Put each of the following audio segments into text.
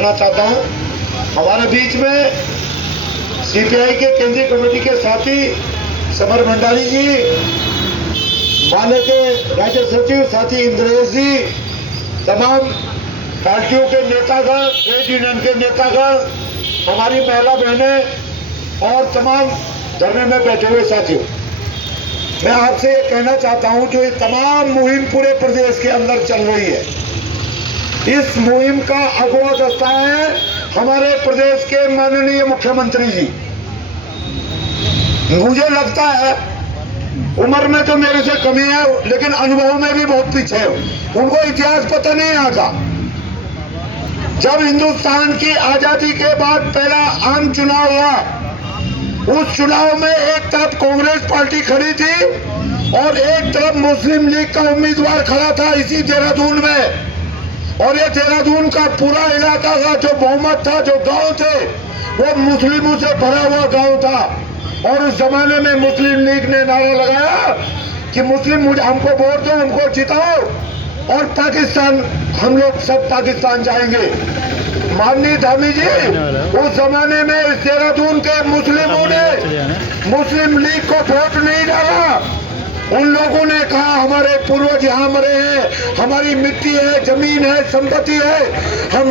करना चाहता हूं। हमारे बीच में सीपीआई के केंद्रीय कमेटी के साथी समर भंडारी जी, माले के राज्य सचिव साथी इंद्रेश जी, तमाम पार्टियों के नेतागण, ट्रेड यूनियन के नेतागण, हमारी महिला बहनें और तमाम धरने में बैठे हुए साथियों, मैं आपसे ये कहना चाहता हूं जो ये तमाम मुहिम पूरे प्रदेश के अंदर चल रही है, इस मुहिम का अगवा दस्ता है हमारे प्रदेश के माननीय मुख्यमंत्री जी। मुझे लगता है उम्र में तो मेरे से कमी है, लेकिन अनुभव में भी बहुत पीछे है। उनको इतिहास पता नहीं आता। जब हिंदुस्तान की आजादी के बाद पहला आम चुनाव हुआ, उस चुनाव में एक तरफ कांग्रेस पार्टी खड़ी थी और एक तरफ मुस्लिम लीग का उम्मीदवार खड़ा था इसी देहरादून में। और ये देहरादून का पूरा इलाका का जो बहुमत था, जो गांव थे, वो मुस्लिमों से भरा हुआ गांव था। और उस जमाने में मुस्लिम लीग ने नारा लगाया कि मुस्लिम हमको वोट दो, हमको जिताओ और पाकिस्तान, हम लोग सब पाकिस्तान जाएंगे। माननीय धामी जी, उस जमाने में इस देहरादून के मुस्लिमों ने मुस्लिम लीग को वोट नहीं डाला। उन लोगों ने कहा हमारे पूर्वज यहाँ मरे हैं, हमारी मिट्टी है, जमीन है, संपत्ति है, हम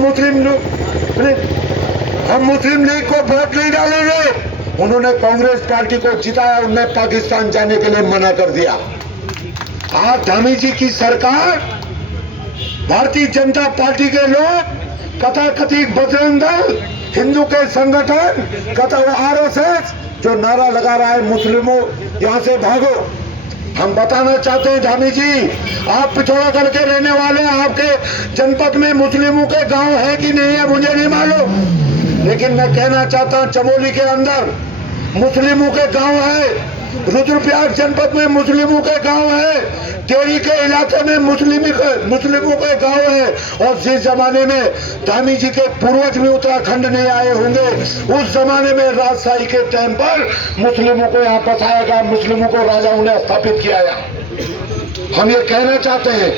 मुस्लिम लीग को वोट नहीं डालेंगे। उन्होंने कांग्रेस पार्टी को जिताया, उन्होंने पाकिस्तान जाने के लिए मना कर दिया। आज धामी जी की सरकार, भारतीय जनता पार्टी के लोग, कथाकथित बजरंग दल, हिंदू के संगठन, आरएसएस जो नारा लगा रहा है मुस्लिमों यहाँ से भागो। हम बताना चाहते हैं धामी जी, आप पिथौरागढ़ के रहने वाले, आपके जनपद में मुस्लिमों के गांव है कि नहीं है मुझे नहीं मालूम, लेकिन मैं कहना चाहता हूं चमोली के अंदर मुस्लिमों के गांव है, रुद्रप्रयाग जनपद में मुस्लिमों के गांव है, टेरी के इलाके में मुस्लिमों के गांव है। और जिस जमाने में धामी जी के पूर्वज भी उत्तराखंड नहीं आए होंगे, उस जमाने में राजशाही के टाइम पर मुस्लिमों को यहाँ बसाया गया, मुस्लिमों को राजाओं ने स्थापित किया गया। हम ये कहना चाहते हैं,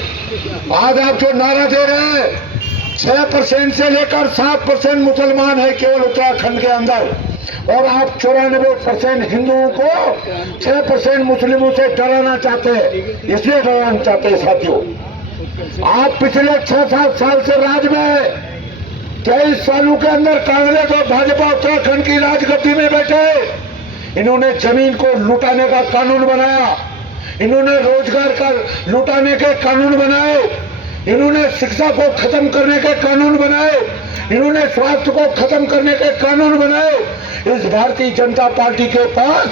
आज आप जो नारा दे रहे हैं 6% से लेकर 7% मुसलमान है केवल उत्तराखंड के अंदर, और आप 94% हिंदुओं को 6% मुस्लिमों से डराना चाहते हैं। इसलिए डराना चाहते हैं साथियों, आप पिछले 6-7 साल से राज में है, 23 सालों के अंदर कांग्रेस और भाजपा उत्तराखंड की राजगद्दी में बैठे। इन्होंने जमीन को लुटाने का कानून बनाया, इन्होंने रोजगार का लुटाने के कानून बनाए, इन्होंने शिक्षा को खत्म करने के कानून बनाए, इन्होंने स्वास्थ्य को खत्म करने के कानून बनाए। इस भारतीय जनता पार्टी के पास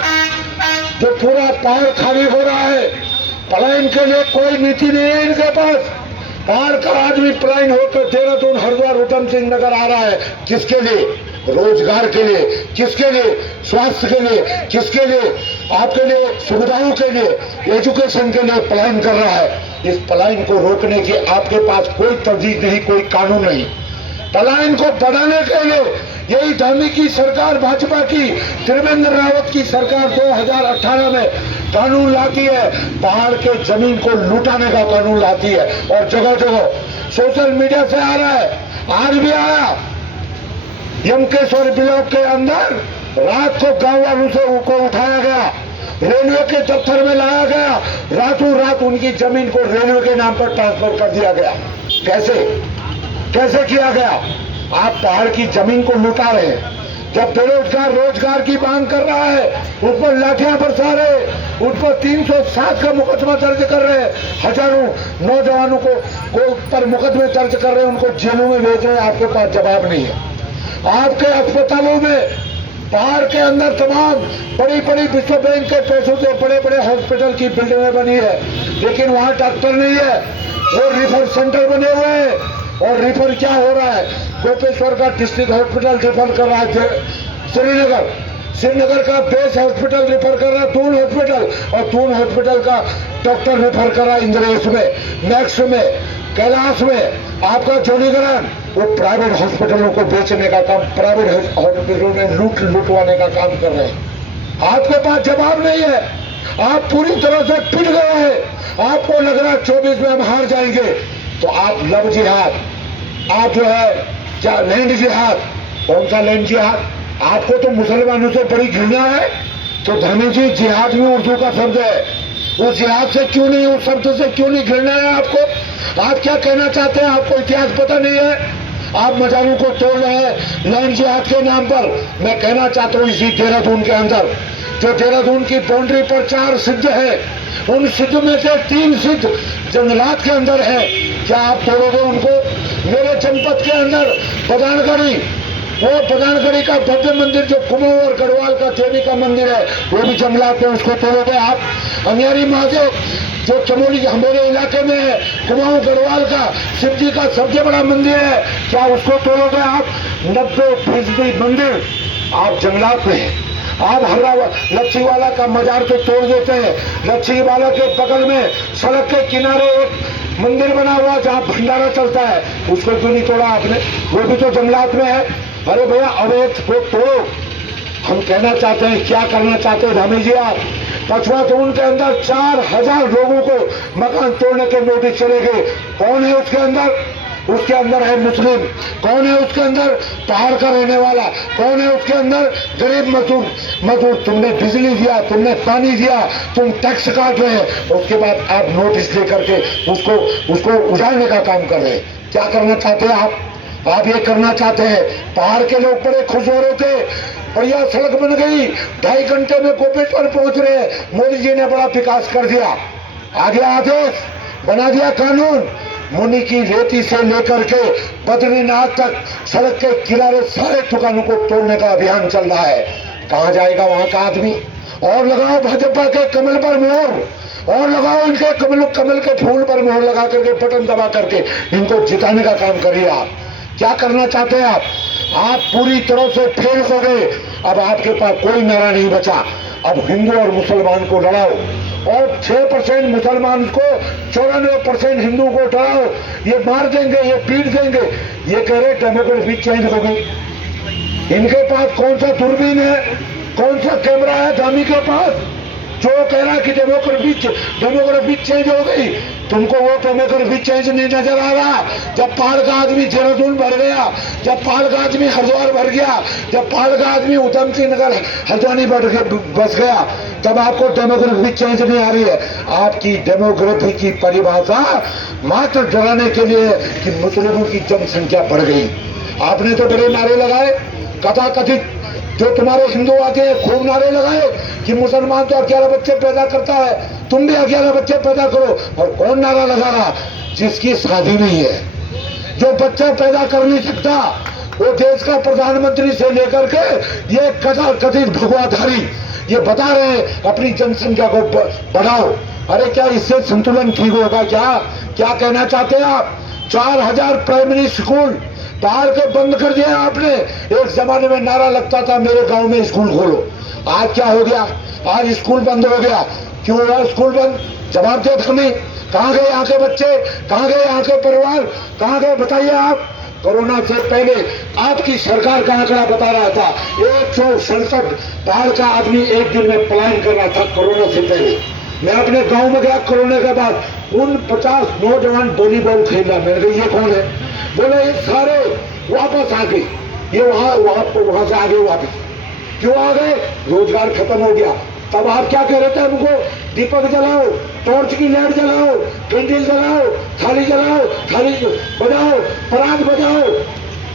जो पूरा पहाड़ खाली हो रहा है, पलायन के लिए कोई नीति नहीं है इनके पास। पहाड़ का आदमी पलायन होकर देहरादून, हरिद्वार, उधम सिंह नगर आ रहा है, किसके लिए? रोजगार के लिए, किसके लिए? स्वास्थ्य के लिए, किसके लिए? आपके लिए, सुविधाओं के लिए, एजुकेशन के लिए पलायन कर रहा है। इस पलायन को रोकने की आपके पास कोई तरजीह नहीं, कोई कानून नहीं। पलायन को बढ़ाने के लिए यही धामी की सरकार, भाजपा की, त्रिवेंद्र रावत की सरकार 2018 में कानून लाती है, पहाड़ के जमीन को लुटाने का कानून लाती है। और जगह जगह सोशल मीडिया से आ रहा है, आज भी आया, यमकेश्वर ब्लॉक के अंदर रात को गांव वालों से उनको उठाया गया, रेलवे के दफ्तर में लाया गया, रातों रात उनकी जमीन को रेलवे के नाम पर ट्रांसफर कर दिया गया। कैसे किया गया? आप पहाड़ की जमीन को लुटा रहे हैं। जब बेरोजगार रोजगार की मांग कर रहा है, उस पर लाठियां बरसा रहे, उस पर 307 का मुकदमा दर्ज कर रहे हैं, हजारों नौजवानों को पर मुकदमे दर्ज कर रहे हैं, उनको जेलों में भेज रहे हैं। आपके पास जवाब नहीं है। आपके अस्पतालों में, पहाड़ के अंदर तमाम बड़ी बड़ी विश्व बैंक के पैसों से बड़े बड़े हॉस्पिटल की बिल्डिंगें बनी है, लेकिन वहां डॉक्टर नहीं है, वो रिफर सेंटर बने हुए हैं। और रिफर क्या हो रहा है? गोपेश्वर का डिस्ट्रिक्ट हॉस्पिटल रिफर कर रहा है श्रीनगर का बेस हॉस्पिटल रेफर कर रहा दून हॉस्पिटल, और दून हॉस्पिटल का डॉक्टर रेफर कर रहा इंद्रेश में, नेक्स्ट में, कैलाश में। आपका जोनीगरण वो प्राइवेट हॉस्पिटलों को बेचने का काम, प्राइवेट हॉस्पिटलों में लूटवाने का काम कर रहे हैं। आपके पास जवाब नहीं है, आप पूरी तरह से पिट गए हैं। आपको लग रहा है 24 में हम हार जाएंगे, तो आप लब जिहाद, आप जो है लैंड जिहाद। कौन सा लैंड जिहाद? आपको तो मुसलमानों से बड़ी घृणा है, तो धर्मी जी जिहाद भी उर्दू का शब्द है, उस जिहाद से क्यों नहीं, उस शब्द से क्यों नहीं घृणा है आपको? आप क्या कहना चाहते हैं? आपको इतिहास पता नहीं है? आप मजारों को तोड़ रहे हैं लैंड जिहाद के नाम पर। मैं कहना चाहता हूँ इसी देहरादून के अंदर, जो देहरादून की बाउंड्री पर 4 सिद्ध है, उन सिद्ध में से 3 सिद्ध जंगलात के अंदर है। क्या आप तोड़ोगे उनको? मेरे जनपद के अंदर बदानगढ़ी, वो बदानगढ़ी का भव्य मंदिर जो कुमाऊं और गढ़वाल का देवी का मंदिर है, वो भी जंगलात में, उसको तोड़ोगे आप? अनियारी महादेव जो चमोली हमारे इलाके में है, कुमाऊं गढ़वाल का शिव जी का सबसे बड़ा मंदिर है, क्या उसको तोड़ोगे आप? 90% मंदिर आप जंगलात में है। आप हर्रा लच्छी वाला का मजार तो तोड़ देते हैं, लच्छी वाला के बगल में सड़क के किनारे एक मंदिर बना हुआ जहाँ भंडारा चलता है, उसको क्यों नहीं तोड़ा आपने? वो भी तो जंगलात में है। अरे भैया अवैध को तोड़ो। हम कहना चाहते हैं, क्या करना चाहते हैं धामी जी आप? पछुआ टाउन के अंदर 4000 लोगों को मकान तोड़ने के नोटिस चले गए। कौन है उसके अंदर? उसके अंदर है मुस्लिम। कौन है उसके अंदर? पहाड़ का रहने वाला। कौन है उसके अंदर? गरीब मजदूर। तुमने बिजली दिया, तुमने पानी दिया, तुम टैक्स काट रहे हैं, उसके बाद आप नोटिस लेकर के उसको उजाड़ने का काम कर रहे हैं। क्या करना चाहते हैं आप? आप ये करना चाहते हैं। पहाड़ के लोग बड़े खुश हो रहे थे, बढ़िया सड़क बन गई, 2.5 घंटे में गोपेश्वर पहुंच रहे हैं, मोदी जी ने बड़ा विकास कर दिया, आ गया आदेश, बना दिया कानून। मुनि की रेती से लेकर के बद्रीनाथ तक सड़क के किनारे सारे दुकानों को तोड़ने का अभियान चल रहा है। कहाँ जाएगा वहां का आदमी? और लगाओ भाजपा के कमल पर मोहर, और लगाओ इनके कमल के फूल पर मोहर लगा करके, बटन दबा करके इनको जिताने का काम करिए। आप क्या करना चाहते हैं? आप पूरी तरह से फेल हो गए। अब आपके पास कोई नारा नहीं बचा। अब हिंदू और मुसलमान को लड़ाओ, और 6% मुसलमान को 94% हिंदू को डराओ, ये मार देंगे, ये पीट देंगे। ये कह रहे डेमोक्रेसी चेंज हो गई। इनके पास कौन सा दूरबीन है, कौन सा कैमरा है धामी के पास जो कह रहा है कि डेमोक्रेसी चेंज हो गई? तुमको वो डेमोक्रेसी चेंज नहीं नजर आ रहा। जब पहाड़ का आदमी देहरादून भर गया, जब पहाड़ का आदमी हरिद्वार भर गया, जब पहाड़ का आदमी उधम सिंह नगर हल्द्वानी बस गया, तब आपको डेमोक्रेसी चेंज नहीं आ रही है। आपकी डेमोक्रेसी की परिभाषा मात्र डराने के लिए कि मुस्लिमों की जनसंख्या बढ़ गई। आपने तो बड़े नारे लगाए, कथाकथित जो तुम्हारे हिंदू आते हैं खूब नारे लगाए कि मुसलमान तो 11 बच्चे पैदा करता है, तुम भी 11 बच्चे पैदा करो। और कौन नारा लगा रहा? जिसकी शादी नहीं है, जो बच्चा पैदा कर नहीं सकता, वो देश का प्रधानमंत्री से लेकर के ये कथित भगवाधारी ये बता रहे हैं अपनी जनसंख्या को बढ़ाओ। अरे क्या इससे संतुलन ठीक होगा? क्या कहना चाहते हैं आप? 4000 प्राइमरी स्कूल पहाड़ के बंद कर दिया आपने। एक जमाने में नारा लगता था मेरे गांव में स्कूल खोलो। आज क्या हो गया? आज स्कूल बंद हो गया। क्यों हुआ स्कूल बंद? जवाब दे हमें। कहाँ गए यहाँ के बच्चे? कहाँ गए यहाँ के परिवार? कहाँ गए बताइए आप? कोरोना से पहले आपकी सरकार का आंकड़ा बता रहा था 167 पहाड़ का आदमी एक दिन में पलायन कर रहा था कोरोना से पहले। मैं अपने गांव में गया कोरोना के बाद, उन 50 नौजवान वॉलीबॉल खेल रहा। मैंने कहा ये कौन है? बोले ये सारे वापस आ गए, ये वहां से आ गए वापस। क्यों आ गए? रोजगार खत्म हो गया। तब आप क्या कह रहे थे हमको? दीपक जलाओ, टॉर्च की लाइट जलाओ, कैंडल जलाओ, थाली जलाओ, थाली बजाओ, पराग बजाओ।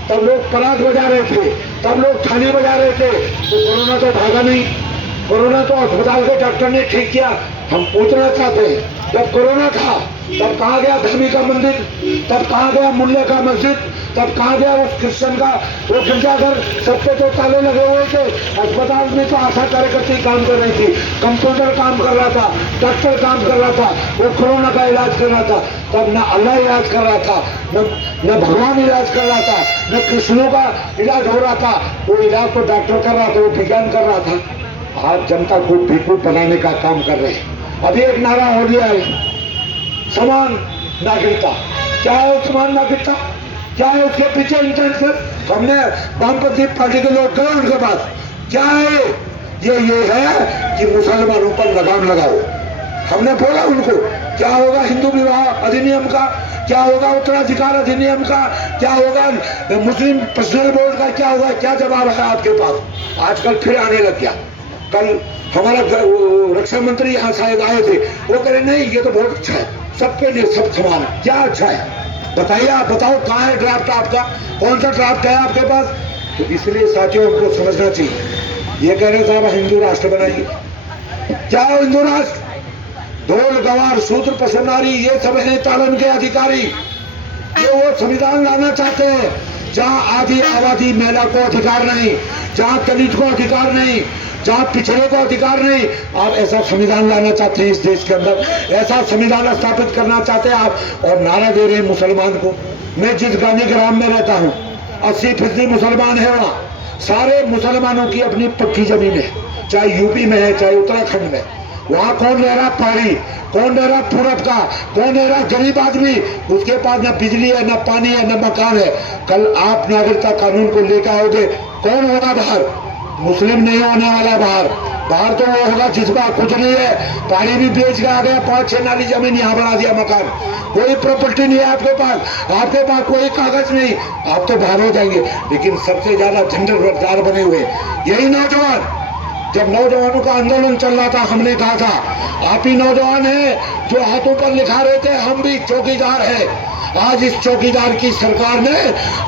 तब लोग पराग बजा रहे थे, तब लोग थाली बजा रहे थे, तो कोरोना तो भागा नहीं। कोरोना तो अस्पताल के डॉक्टर ने ठीक किया। हम पूछना चाहते हैं, जब कोरोना था तब कहाँ गया धर्मी का मंदिर? तब कहाँ गया मुल्ले का मस्जिद? तब कहाँ गया उस क्रिश्चियन का वो गिरजाघर? सब पे तो ताले लगे हुए थे। अस्पताल में तो आशा कार्यकर्ती काम कर रही थी, कंप्यूटर काम कर रहा था, डॉक्टर काम कर रहा था, वो कोरोना का इलाज कर रहा था। तब न अल्लाह इलाज कर रहा था, न भगवान इलाज कर रहा था, न कृष्णों का इलाज हो रहा था। वो इलाज तो डॉक्टर कर रहा था, वो विज्ञान कर रहा था। आज जनता को बेवकूफ बनाने का काम कर रहे हैं। अभी एक नारा हो गया है, समान नागरिकता। क्या है समान नागरिकता? क्या है उसके पीछे इंटेंशन? हमने वामपंथी पार्टी के लोग गए उनके पास, क्या है ये है कि मुसलमानों पर लगाम लगाओ, हमने बोला उनको क्या होगा हिंदू विवाह अधिनियम का, क्या होगा उत्तराधिकार अधिनियम का, क्या होगा मुस्लिम पर्सनल बोर्ड का, क्या होगा, क्या जवाब है आपके पास? आजकल फिर आने लग गया। कल हमारा रक्षा मंत्री यहाँ शायद आए थे, वो कह रहे नहीं ये तो बहुत अच्छा है, सबके लिए सब समान है। क्या अच्छा है बताइए, आप बताओ कहाँ है ड्राफ्ट आपका, कौन सा ड्राफ्ट है आपके पास? तो इसलिए साथियों हमको समझना चाहिए। ये कह रहे साहब हिंदू राष्ट्र बनाएंगे, क्या हो हिंदू राष्ट्र? ढोल गवार शूद्र पसंदारी ये सब है तालन के अधिकारी। ये वो संविधान लाना चाहते हैं जहां आधी आबादी महिला को अधिकार नहीं, जहां दलित को अधिकार नहीं, जहां पिछड़े को अधिकार नहीं। आप ऐसा संविधान लाना चाहते हैं इस देश के अंदर, ऐसा संविधान स्थापित करना चाहते हैं आप, और नारा दे रहे हैं मुसलमान को। मैं जिस गांधी ग्राम में रहता हूँ 80% मुसलमान है, वहाँ सारे मुसलमानों की अपनी पक्की जमीन है, चाहे यूपी में है चाहे उत्तराखंड में। वहाँ कौन रह रहा पहाड़ी, कौन रह रहा पूरब का, कौन रह रहा गरीब आदमी, उसके पास न बिजली है न पानी है न मकान है। कल आप नागरिकता कानून को लेकर आओगे, कौन होगा बाहर? मुस्लिम नहीं होने वाला बाहर। बाहर तो वो होगा जिसका कुछ नहीं है, पानी भी बेच के आ गया, 5-6 नाली जमीन यहाँ बना दिया मकान, कोई प्रॉपर्टी नहीं है आपके पास कोई कागज नहीं, आप तो बाहर हो जाएंगे। लेकिन सबसे ज्यादा झंझटदार बने हुए यही नौजवान। जब नौजवानों का आंदोलन चल रहा था, हमने कहा था आप ही नौजवान हैं जो हाथों पर लिखा रहे थे हम भी चौकीदार हैं। आज इस चौकीदार की सरकार ने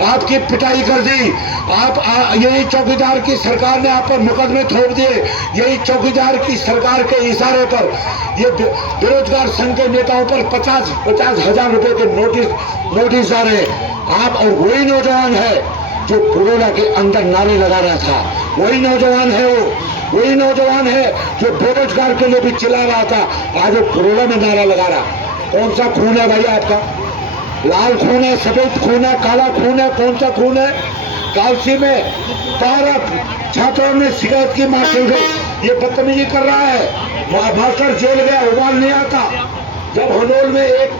आपकी पिटाई कर दी। यही चौकीदार की सरकार ने आप पर मुकदमे थोप दिए। यही चौकीदार की सरकार के इशारे पर ये बेरोजगार संघ के नेताओं पर 50 हजार रुपए के नोटिस आ रहे। आप और वही नौजवान है जो पुरोला के अंदर नारे लगा रहा था, वही नौजवान है वही नौजवान है जो बेरोजगार के लिए भी चिल्ला रहा था, आज वो पुरोला में नारा लगा रहा। कौन सा खून है भाई आपका? लाल खून है, सफेद खून है, काला खून है? कौन सा खून है? कालसी में 12 छात्रों ने शिकायत की मास्टर से, ये बदतमीजी कर रहा है। मास्टर जेल गया, उबाल नहीं आता। जब हनोल में एक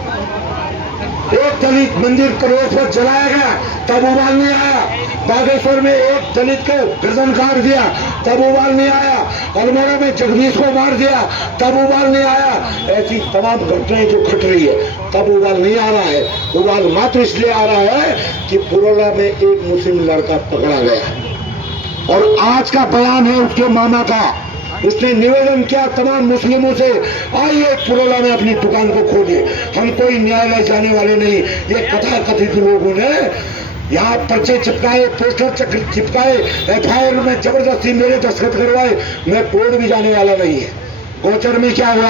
दलित मंदिर प्रवेश पर जलाया गया तब उबाल नहीं आया। बागेश्वर में एक दलित को गर्दन काट दिया तब उबाल नहीं आया। अल्मोड़ा में जगदीश को मार दिया तब उबाल नहीं आया। ऐसी तमाम घटनाएं जो घट रही है तब उबाल नहीं आ रहा है। उबाल मात्र इसलिए आ रहा है कि पुरोला में एक मुस्लिम लड़का पकड़ा गया और आज का बयान है उसके मामा का। उसने निवेदन किया तमाम मुस्लिमों से, आइए पुरोला में अपनी दुकान को खोलिए, हम कोई न्यायालय जाने वाले नहीं। ये कथा कथित लोगों ने यहाँ पर्चे चिपकाए, पोस्टर चिपकाए, FIR में जबरदस्ती मेरे दस्तखत करवाए। मैं कोर्ट भी जाने वाला नहीं है। गोचर में क्या हुआ?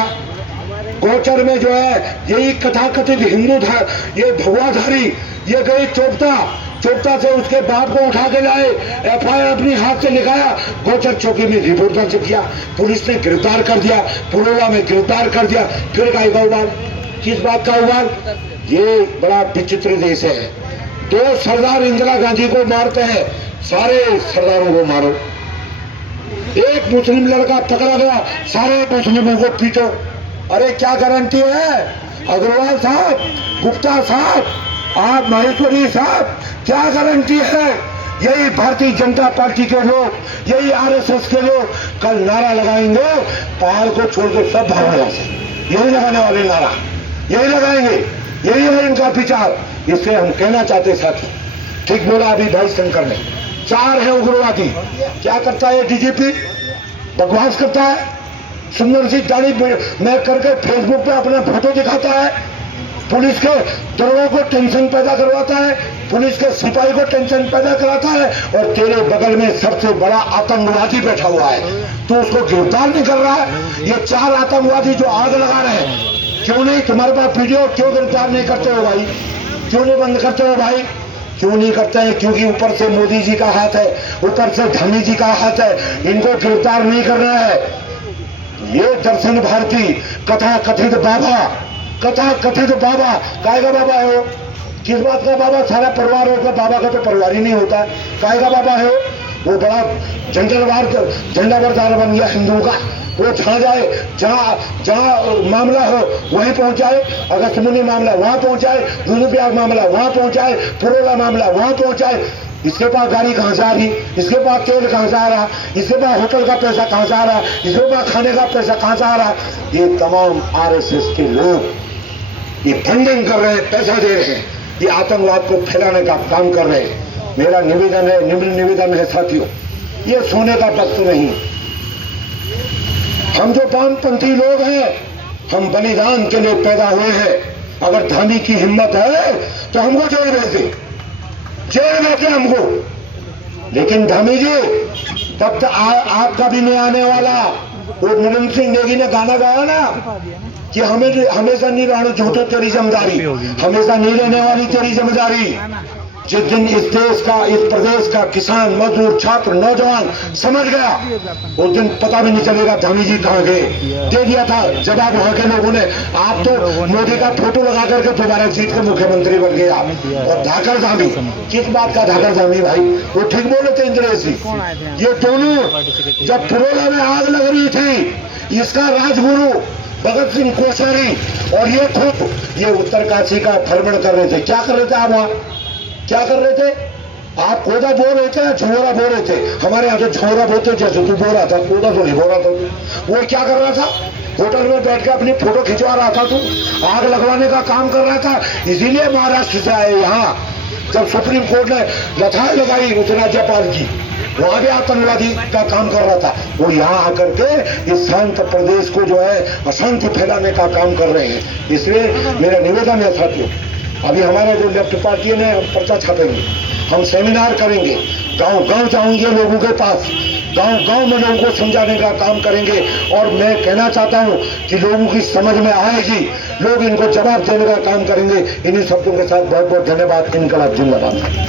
गोचर में जो है यही कथा कथित हिंदू था, ये भगवाधारी, ये गए चोपता से उसके बाप को उठा के लाए, FIR अपनी हाथ से लिखाया, गोचर चौकी में रिपोर्ट दर्ज किया, पुलिस ने गिरफ्तार कर दिया, पुरोला में गिरफ्तार कर दिया। फिर का उबाल, किस बात का उबाल? ये बड़ा विचित्र देश है। 2 सरदार इंदिरा गांधी को मारते हैं, सारे सरदारों को मारो। एक मुस्लिम लड़का पकड़ा गया, सारे मुस्लिमों को पीटो। अरे क्या गारंटी है? अग्रवाल साहब, गुप्ता साहब, आप महेश्वरी साहब, क्या गारंटी है? यही भारतीय जनता पार्टी के लोग, यही RSS के लोग कल नारा लगाएंगे, पहाड़ को छोड़कर सब भागना से यही लगाने वाले नारा, यही लगाएंगे, यही है इनका विचार। इससे हम कहना चाहते साथी, ठीक बोला अभी भाई शंकर ने, 4 है उग्रवादी। क्या करता है DGP? बकवास करता है, सुंदर सी दाढ़ी में करके फेसबुक पे अपना फोटो दिखाता है, पुलिस के दरोगा को टेंशन पैदा करवाता है, पुलिस के सिपाही को टेंशन पैदा कराता है, और तेरे बगल में सबसे बड़ा आतंकवादी बैठा हुआ है, तो उसको गिरफ्तार नहीं कर रहा है। ये 4 आतंकवादी जो आग लगा रहे हैं, क्यों नहीं तुम्हारे पास वीडियो, क्यों गिरफ्तार नहीं करते हो भाई? क्यों नहीं बंद करते हो भाई? क्यों नहीं करते हैं? क्योंकि ऊपर से मोदी जी का हाथ है, ऊपर से धनी जी का हाथ है, इनको गिरफ्तार नहीं करना है। ये दर्शन भारती कथा कथित बाबा, कायगा बाबा है वो? किस बात का बाबा? सारा परिवार होगा, बाबा का तो परिवार ही नहीं होता है। कायगा बाबा है वो बड़ा झंडा बरदार बन गया हिंदुओं का। वो जहाँ जाए, जहाँ मामला हो वहीं पहुंच जाए। अगस्त मुनि मामला वहां पहुंच जाए, रुद्रप्रयाग मामला वहां पहुंच जाए, पुरोला मामला वहां पहुंच जाए। इसके पास गाड़ी कहाँ से आ रही, इसके पास तेल कहाँ से आ रहा, इसके पास होटल का पैसा कहाँ से आ रहा, इसके पास खाने का पैसा कहाँ से आ रहा। ये तमाम आरएसएस के लोग ये फंडिंग कर रहे हैं, पैसा दे रहे हैं, ये आतंकवाद को फैलाने का काम कर रहे हैं। मेरा निवेदन है, निम्न निवेदन है साथियों, ये सोने का वक्त नहीं। हम जो वामपंथी लोग हैं, हम बलिदान के लिए पैदा हुए हैं। अगर धामी की हिम्मत है तो हमको जेल भेज दे, जेल भेज दे हमको। लेकिन धामी जी तब तक आपका भी नहीं आने वाला। वो नरेंद्र सिंह नेगी ने गाना गाया ना कि हमें हमेशा नहीं रहना झूठो तेरी जिम्मेदारी, हमेशा नहीं रहने वाली तेरी जिम्मेदारी। जिस दिन इस देश का, इस प्रदेश का किसान, मजदूर, छात्र, नौजवान समझ गया, उस दिन पता भी नहीं चलेगा धामी जी कहाँ गए। दे दिया था जवाब वहां के लोगों ने। आप तो मोदी का फोटो लगा करके दोबारा जीत के मुख्यमंत्री बन गया। और धाकर धामी, किस बात का धाकर धामी भाई? वो ठीक बोले थे इंद्रेश जी। ये दोनों जब पुरोला में आग लग रही थी, इसका राजगुरु भगत सिंह कोश्यारी और ये खुद ये उत्तरकाशी का भ्रमण कर रहे थे। क्या कर रहे थे आप वहां? क्या कर रहे थे आप? कोदा बो रहे थे या झोरा बो रहे थे? हमारे यहाँ तो झोरा बोते, जैसे तू बो रहा था, कोदा तो नहीं बो रहा था। वो क्या कर रहा था? होटल में बैठ के अपनी फोटो खिंचवा रहा था। तू आग लगवाने का काम कर रहा था। इसीलिए महाराष्ट्र से आए यहाँ। जब सुप्रीम कोर्ट ने लथाई लगाई उस राज्यपाल की, वहां भी आतंकवादी का काम कर रहा था। वो यहाँ आकर के इस शांत प्रदेश को जो है अशांति फैलाने का काम कर रहे हैं। इसलिए मेरा निवेदन है साथियों, अभी हमारे जो लेफ्ट पार्टी ने हम पर्चा छापेंगे, हम सेमिनार करेंगे, गांव गांव जाएंगे लोगों के पास, गांव गांव में लोगों को समझाने का काम करेंगे। और मैं कहना चाहता हूं कि लोगों की समझ में आएगी, लोग इनको जवाब देने का काम करेंगे। इन्हीं शब्दों के साथ बहुत बहुत धन्यवाद। इनकलाब जिंदाबाद।